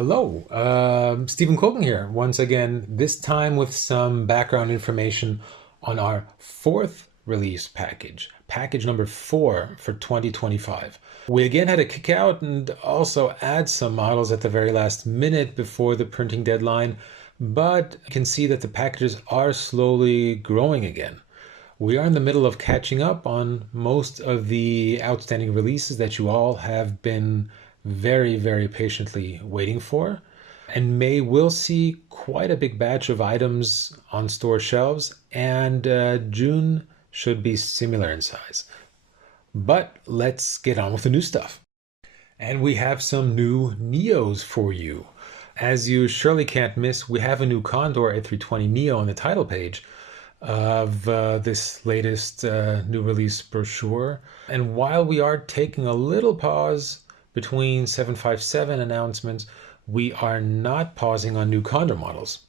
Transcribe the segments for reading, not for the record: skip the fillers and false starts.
Hello, Stephan Külgen here, once again, this time with some background information on our fourth release package, package number 4 for 2025. We again had to kick out and also add some models at the very last minute before the printing deadline, but you can see that the packages are slowly growing again. We are in the middle of catching up on most of the outstanding releases that you all have been very patiently waiting for. And May will see quite a big batch of items on store shelves, and June should be similar in size. But let's get on with the new stuff. And we have some new Neos for you. As you surely can't miss, we have a new Condor A320 Neo on the title page of this latest new release brochure. And while we are taking a little pause between 757 announcements, we are not pausing on new Condor models.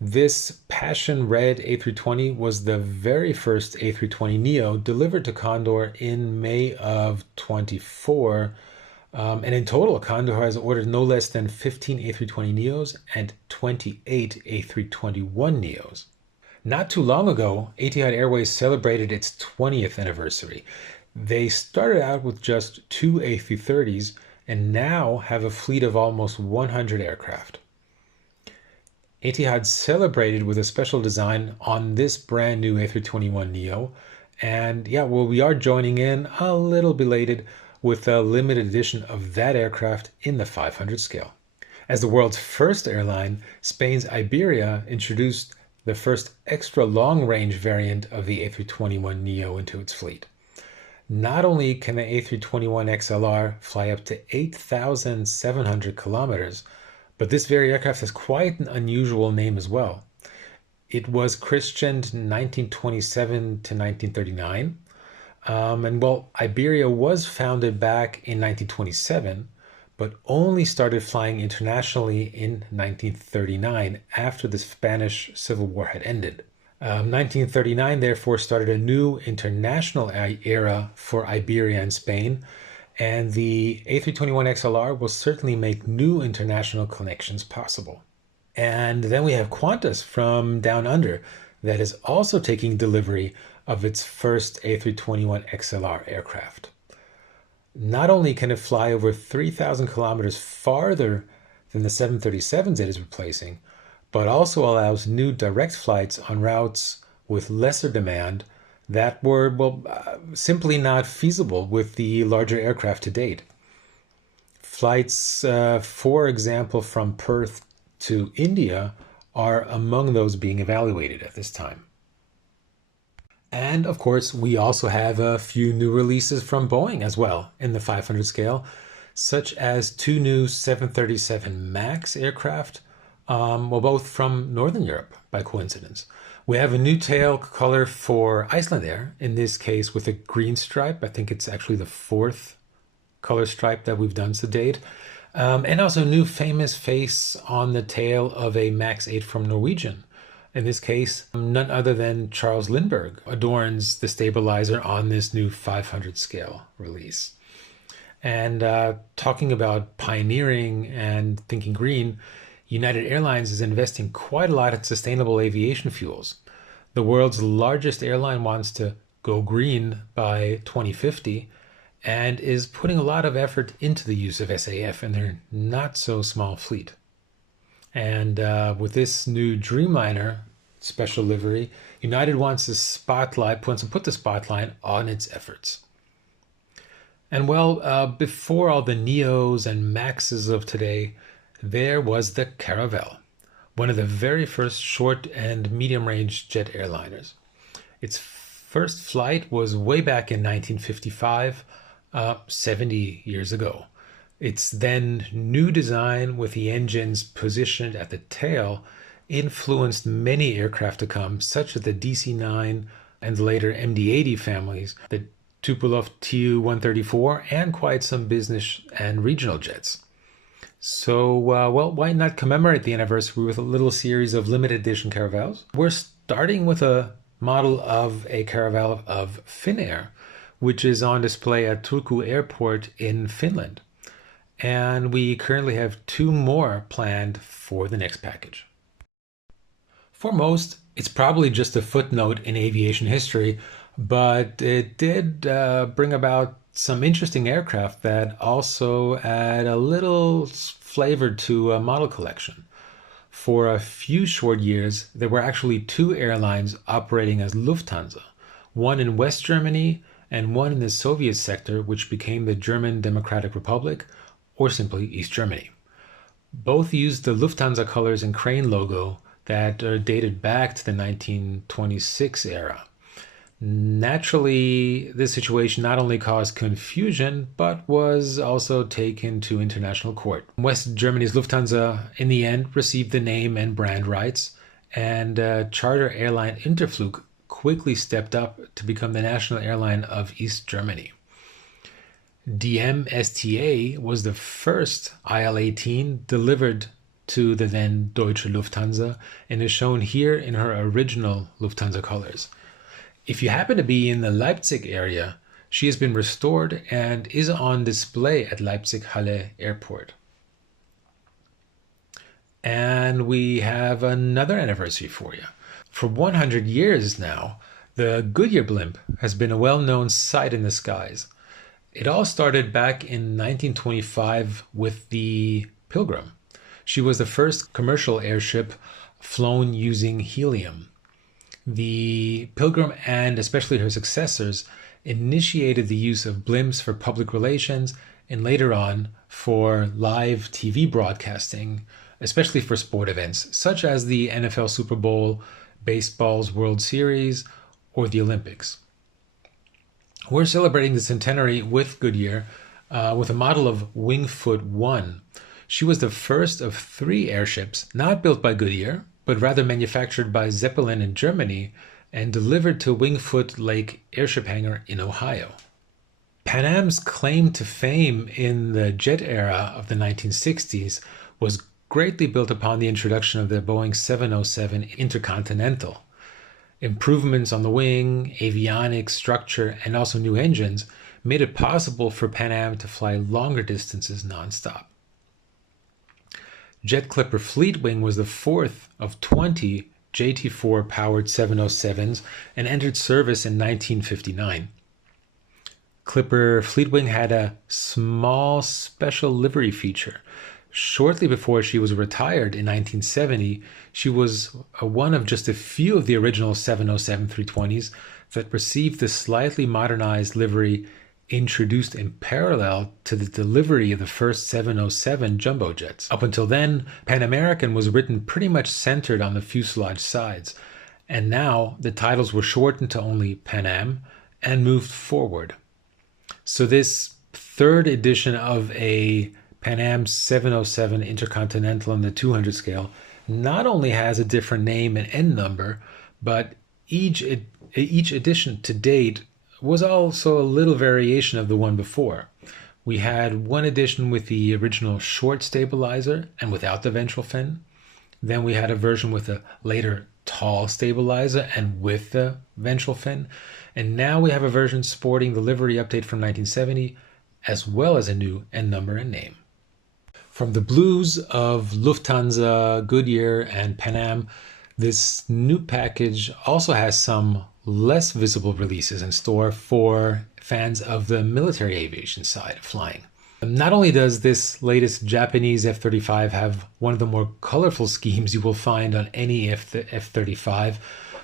This passion red A320 was the very first A320 Neo delivered to Condor in May of 24. And in total, Condor has ordered no less than 15 A320 Neos and 28 A321 Neos. Not too long ago, Etihad Airways celebrated its 20th anniversary. They started out with just 2 A330s and now have a fleet of almost 100 aircraft. Etihad celebrated with a special design on this brand new A321 Neo, and we are joining in a little belated with a limited edition of that aircraft in the 500 scale. As the world's first airline, Spain's Iberia introduced the first extra long-range variant of the A321 Neo into its fleet. Not only can the A321 XLR fly up to 8,700 kilometers, but this very aircraft has quite an unusual name as well. It was christened 1927 to 1939, Iberia was founded back in 1927, but only started flying internationally in 1939 after the Spanish Civil War had ended. 1939 therefore started a new international era for Iberia and Spain, and the A321 XLR will certainly make new international connections possible. And then we have Qantas from Down Under that is also taking delivery of its first A321 XLR aircraft. Not only can it fly over 3,000 kilometers farther than the 737s it is replacing, but also allows new direct flights on routes with lesser demand that were, simply not feasible with the larger aircraft to date. Flights, for example, from Perth to India are among those being evaluated at this time. And of course, we also have a few new releases from Boeing as well in the 500 scale, such as 2 new 737 MAX aircraft, both from Northern Europe by coincidence. We have a new tail color for Icelandair, in this case with a green stripe. I think it's actually the 4th color stripe that we've done to date. And also a new famous face on the tail of a MAX 8 from Norwegian. In this case, none other than Charles Lindbergh adorns the stabilizer on this new 500 scale release. And talking about pioneering and thinking green, United Airlines is investing quite a lot in sustainable aviation fuels. The world's largest airline wants to go green by 2050 and is putting a lot of effort into the use of SAF in their not so small fleet. And with this new Dreamliner special livery, United wants to put the spotlight on its efforts. And before all the Neos and Maxes of today, there was the Caraval, one of the very first short and medium-range jet airliners. Its first flight was way back in 1955, 70 years ago. Its then new design with the engines positioned at the tail influenced many aircraft to come, such as the DC-9 and later MD-80 families, the Tupolev Tu-134, and quite some business and regional jets. So, why not commemorate the anniversary with a little series of limited edition Caravals? We're starting with a model of a Caraval of Finnair, which is on display at Turku Airport in Finland. and we currently have 2 more planned for the next package. For most, it's probably just a footnote in aviation history, but it did bring about some interesting aircraft that also add a little flavor to a model collection. For a few short years, there were actually 2 airlines operating as Lufthansa, one in West Germany and one in the Soviet sector, which became the German Democratic Republic, or simply East Germany. Both used the Lufthansa colors and crane logo that are dated back to the 1926 era. Naturally, this situation not only caused confusion, but was also taken to international court. West Germany's Lufthansa, in the end, received the name and brand rights, and charter airline Interflug quickly stepped up to become the national airline of East Germany. DMSTA was the first IL-18 delivered to the then Deutsche Lufthansa and is shown here in her original Lufthansa colors. If you happen to be in the Leipzig area, she has been restored and is on display at Leipzig-Halle Airport. And we have another anniversary for you. For 100 years now, the Goodyear blimp has been a well-known sight in the skies. It all started back in 1925 with the Pilgrim. She was the first commercial airship flown using helium. The Pilgrim, and especially her successors, initiated the use of blimps for public relations and later on for live TV broadcasting, especially for sport events such as the NFL Super Bowl, baseball's World Series, or the Olympics. We're celebrating the centenary with Goodyear with a model of Wingfoot 1. She was the first of 3 airships not built by Goodyear, but rather manufactured by Zeppelin in Germany and delivered to Wingfoot Lake Airship Hangar in Ohio. Pan Am's claim to fame in the jet era of the 1960s was greatly built upon the introduction of the Boeing 707 Intercontinental. Improvements on the wing, avionics, structure, and also new engines made it possible for Pan Am to fly longer distances nonstop. Jet Clipper Fleetwing was the 4th of 20 JT4 powered 707s and entered service in 1959. Clipper Fleetwing had a small special livery feature. Shortly before she was retired in 1970, she was one of just a few of the original 707-320s that received the slightly modernized livery introduced in parallel to the delivery of the first 707 jumbo jets. Up until then, Pan American was written pretty much centered on the fuselage sides, and now the titles were shortened to only Pan Am and moved forward. So this 3rd edition of a Pan Am 707 Intercontinental in the 200 scale not only has a different name and end number, but each edition to date was also a little variation of the one before. We had one edition with the original short stabilizer and without the ventral fin. Then we had a version with a later tall stabilizer and with the ventral fin. And now we have a version sporting the livery update from 1970, as well as a new end number and name. From the blues of Lufthansa, Goodyear, and Pan Am, this new package also has some less visible releases in store for fans of the military aviation side of flying. Not only does this latest Japanese F-35 have one of the more colorful schemes you will find on any F-35,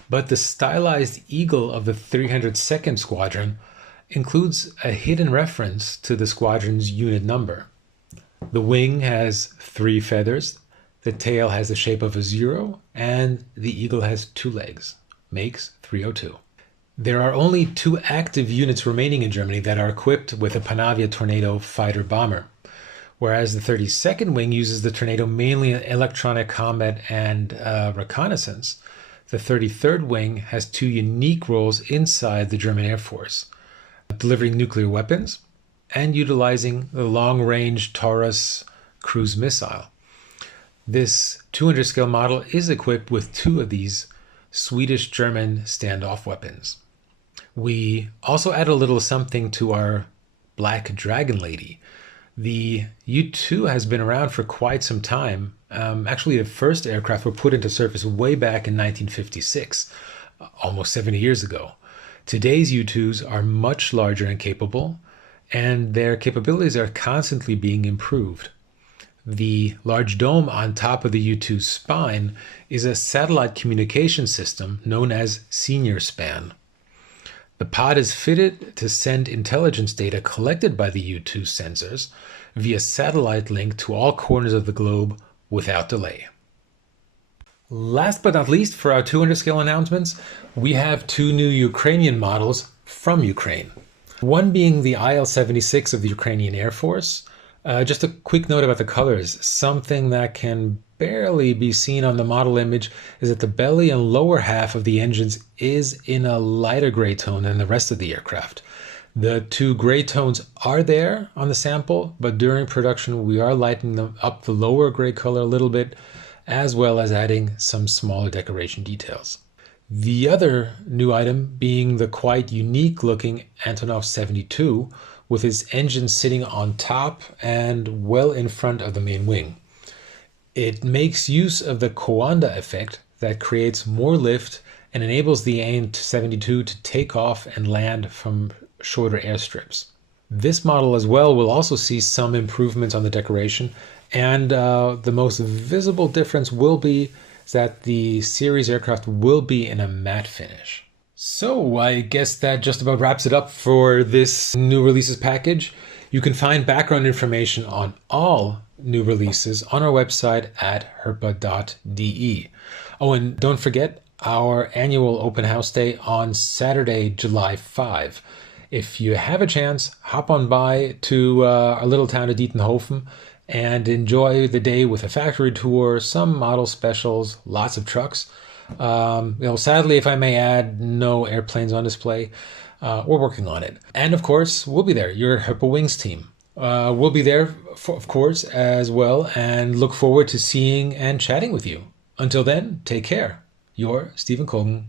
but the stylized eagle of the 302nd Squadron includes a hidden reference to the squadron's unit number. The wing has 3 feathers, the tail has the shape of a 0, and the eagle has 2 legs. Makes 302. There are only 2 active units remaining in Germany that are equipped with a Pavia Tornado fighter bomber, whereas the 32nd Wing uses the Tornado mainly in electronic combat and reconnaissance. The 33rd Wing has 2 unique roles inside the German Air Force, delivering nuclear weapons and utilizing the long-range Taurus cruise missile. This 200 scale model is equipped with 2 of these Swedish-German standoff weapons. We also add a little something to our Black Dragon Lady. The U-2 has been around for quite some time. Actually, the first aircraft were put into service way back in 1956, almost 70 years ago. Today's U-2s are much larger and capable, and their capabilities are constantly being improved. The large dome on top of the U-2's spine is a satellite communication system known as Senior Span. The pod is fitted to send intelligence data collected by the U-2 sensors via satellite link to all corners of the globe without delay. Last but not least, for our 200 scale announcements, we have two new Ukrainian models from Ukraine. One being the IL-76 of the Ukrainian Air Force. Just a quick note about the colors. Something that can barely be seen on the model image is that the belly and lower half of the engines is in a lighter gray tone than the rest of the aircraft. The two gray tones are there on the sample, but during production we are lightening up the lower gray color a little bit, as well as adding some smaller decoration details. The other new item being the quite unique looking Antonov 72 with its engine sitting on top and well in front of the main wing. It makes use of the Coanda effect that creates more lift and enables the AN-72 to take off and land from shorter airstrips. This model as well will also see some improvements on the decoration, and the most visible difference will be that the series aircraft will be in a matte finish. So I guess that just about wraps it up for this new releases package. You can find background information on all new releases on our website at herpa.de. Oh, and don't forget our annual open house day on Saturday, July 5. If you have a chance, hop on by to our little town of Dietenhofen and enjoy the day with a factory tour, some model specials, lots of trucks. Sadly, if I may add, no airplanes on display. We're working on it. And of course, we'll be there, your Herpa Wings team. We'll be there, of course, as well, and look forward to seeing and chatting with you. Until then, take care. Your Stephan Külgen.